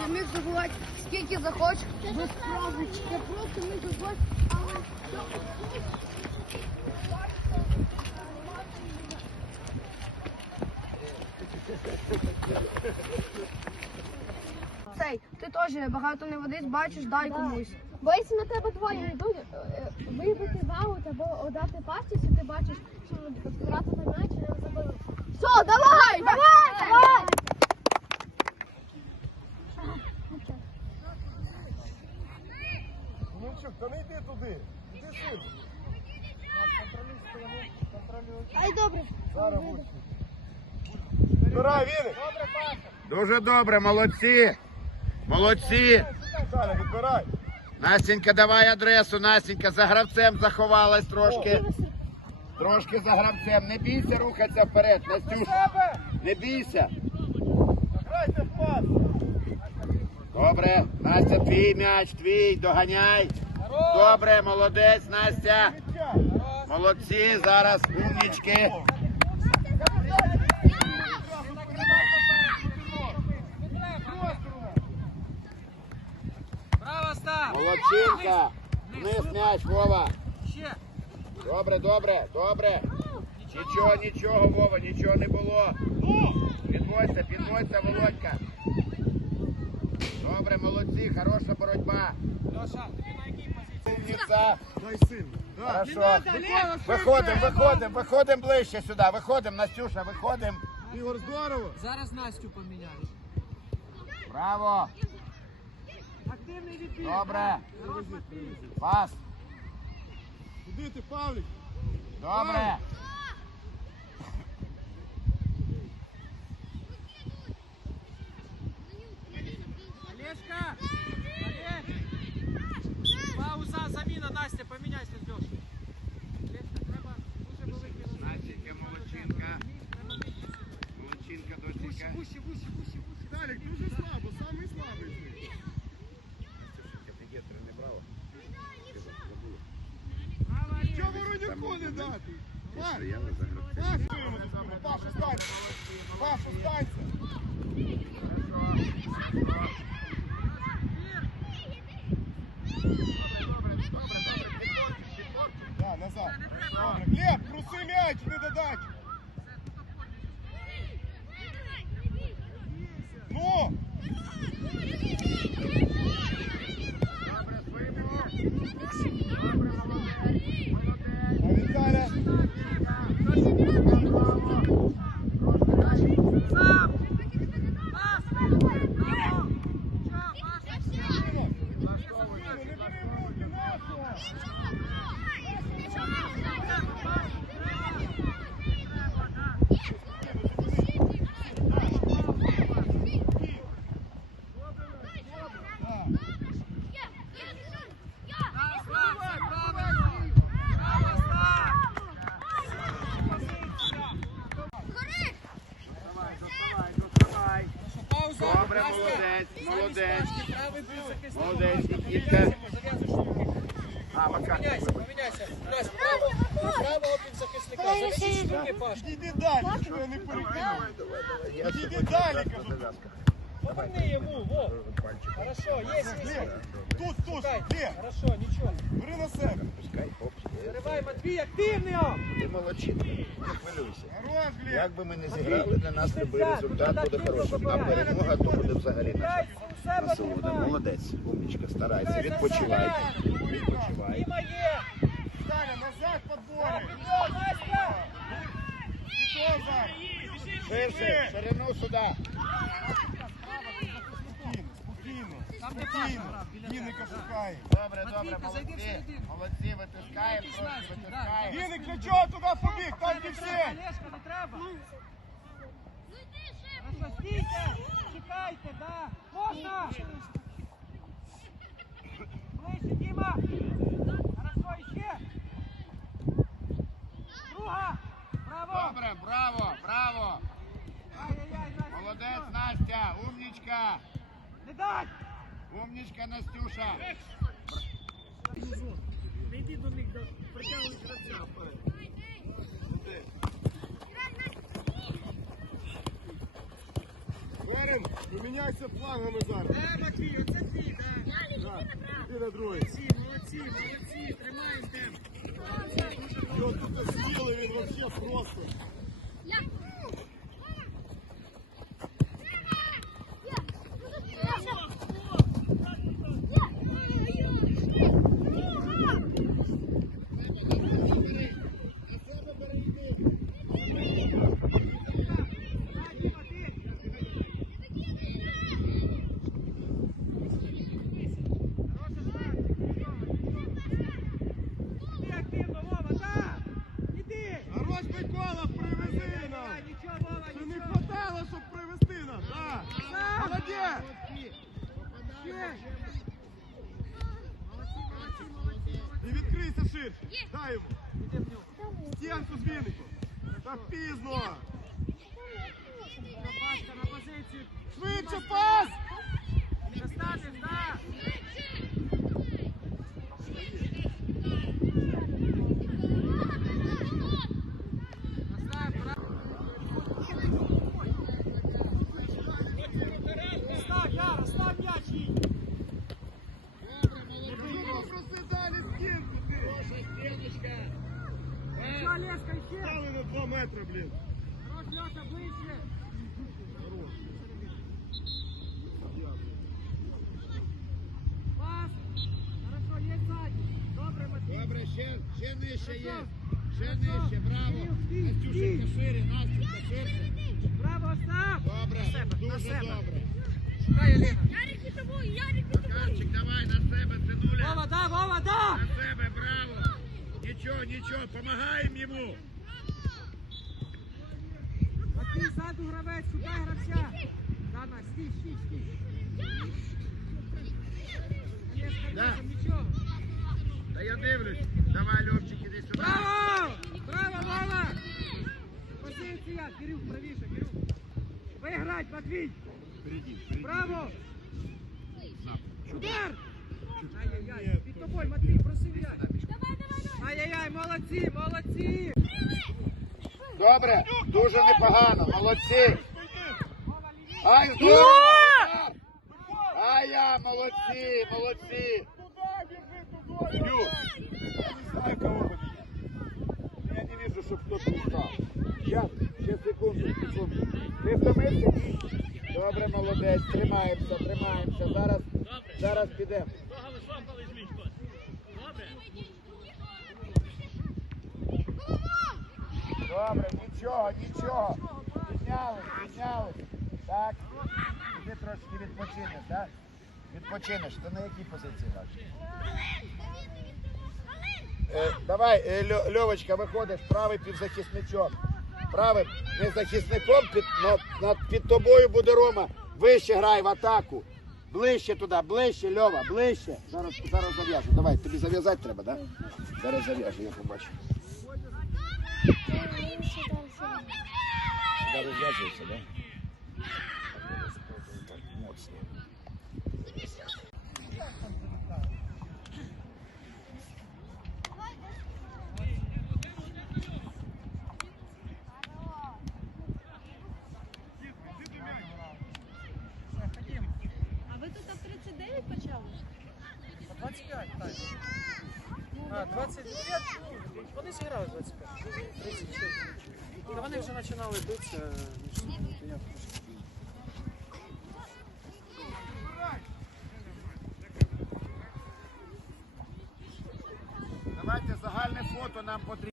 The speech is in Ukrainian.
Я міг забувати, скільки захочу. Без правди. Я просто міг забувати, але цей, ти теж багато не водись, бачиш, дай комусь. Бо якщо на тебе двоє йдуть, е, вибити в аут або дати пас, якщо ти бачиш, що втратити м'яч, і не забили. Все, давай, давай, давай! Та не йди туди. Іди сюди. Ай, добре. Зараз будь. Збирай, Віник. Дуже добре, молодці. Молодці. Далі, відбирай. Настенька, давай адресу. Настенька, за гравцем заховалась трошки. Трошки за гравцем. Не бійся рухатися вперед. Настюш, не бійся. Грайте в пас. Добре, Настя, твій м'яч, твій, доганяй. Добре, молодець, Настя. Молодці, зараз умнічки. Молодчинка. Вниз м'яч, Вова. Добре, добре, добре. Нічого, нічого, Вова, нічого не було. Підводься, підводься, Володька. Добре, молодці, хороша боротьба. Леша, Дай син. Хорошо. Виходимо, виходимо, виходимо ближче сюди. Виходимо, Настюша, виходимо. Ігор, здорово. Зараз Настю поміняєш. Браво. Активний відбір. Добре. Пас. Куди ти, Павлік? Добре. Чого Воронюку не дати? Паш, Стояли за гравцем. Паш, стоїмо за собою. Паша, станься. Паша, станься. Да, назад. Добре. Глеб, труси м'яч, не додачу. Ну! Добре, своєму. Добре, молодець. Молодець. А Віталя. Сам! Пас! Браво! Чо, Паша? Спину, не бери в руки нашого. Да. Добре, молодець, молодець. Молодець, Нікітка. А, Макар. Поміняйся, поміняйся. Настя, право, право під захисника. Захисти штуки, Паш. Іди далі, що я не перекинув. Іди далі, кажу. Поверни йому, во. Хорошо, є, є, є. Глеб, тут, тут, Шукай. Глеб, Хорошо, нічого. Матвій, активний! о! Ти молодчинка, не хвилюйся. Як би ми не зіграли, для нас любий результат буде хорошим. А перемога то буде взагалі наша насолода. Молодець, умнічка, старайся, відпочивай. Відпочивай. Діма є! Таля, назад подбори. Що зараз? Ширше, ширину сюди. Спокійно, спокійно. Спокійно. Вінника шукає. Добре, добре, молодці. Молодці, витискаємо, Настя, витискаємо. Віник, для чого туди побіг? Там Не не. Олешка, не треба! Хорошо, стійте! Чекайте, да! Можна! Ближче, Діма! Хорошо, іще! Друга! Браво! Добре, браво, браво. Ай-яй-яй, Настя! Молодець, Настя, умнічка. Не дай! Умнічка, Настюша. Не йди до них, притягуй гравця. Поміняйся флагами зараз. Е, Матвій, оце твій, так. Так, Іди на другий. Молодці, молодці, молодці, тримаємо темп. Його тут сіли, він вообще просто. Іди активно, Вова, так. Іди. Микола, привези нам. Давай, Це не хватало, щоб привезти нас. Так. Молодець. Ще. І відкрийся ширше. Дай йому. Стінку з віником. Так пізно. Швидше пас. Достатиш, так. Стали на 2 метри, блін. Хорош, Льоша, ближче. Пас. Хорошо, є ззаді. Добре, Матвій. Добре, ще, ще нижче є. Ще нижче, браво. Настюшенька шире, Настюшка ширше. Браво, Остап. Добре, На себе, на дуже себе. добре. Шукай, Олега. Макарчик, давай на себе, синуля. Вова, да, Вова, да. На себе, браво. Нічого, нічого, помагаємо йому. Матвій, ззаду гравець, шукай гравця. Дана, стій, стій, стій. Олежка, Да. нічого. Та я дивлюсь. Давай, Льовчик, іди сюди. Браво! Браво, Вова! Позиція! Кирюх, правіше, Кирюх. Виграть, Матвій! Браво! Удар! Ай-яй-яй, під тобою, Матвій, просив я. Ай-яй-яй, молодці, молодці! Добре, дуже непогано, молодці. Ай, здорово! Ай, я, молодці, молодці. Я не. Я вижу, щоб хтось устал. Сейчас, ще секунду, секунду. Ти втомився? Добре, молодець, тримаємося, тримаємося. Зараз, зараз підемо. Добре, нічого, нічого. Піднялись, піднялись. Так. Іди трошки відпочинеш, так? Відпочинеш. Ти на якій позиції граєш? Е, давай, е, Льо- Льовочка, виходиш, правий півзахисничок. Правим не захисником, під, над, над, під тобою буде Рома. Вище грай в атаку. Ближче туди, ближче, Льова, ближче. Зараз, зараз зав'яжу. Давай, тобі зав'язати треба, так? Да? Зараз зав'яжу, я побачу. Зараз зв'язується, так? Да? Моцно. 20 лет, ну, вони зіграли 25, 34. Та вони вже починали битися між я. Давайте загальне фото нам потрібно.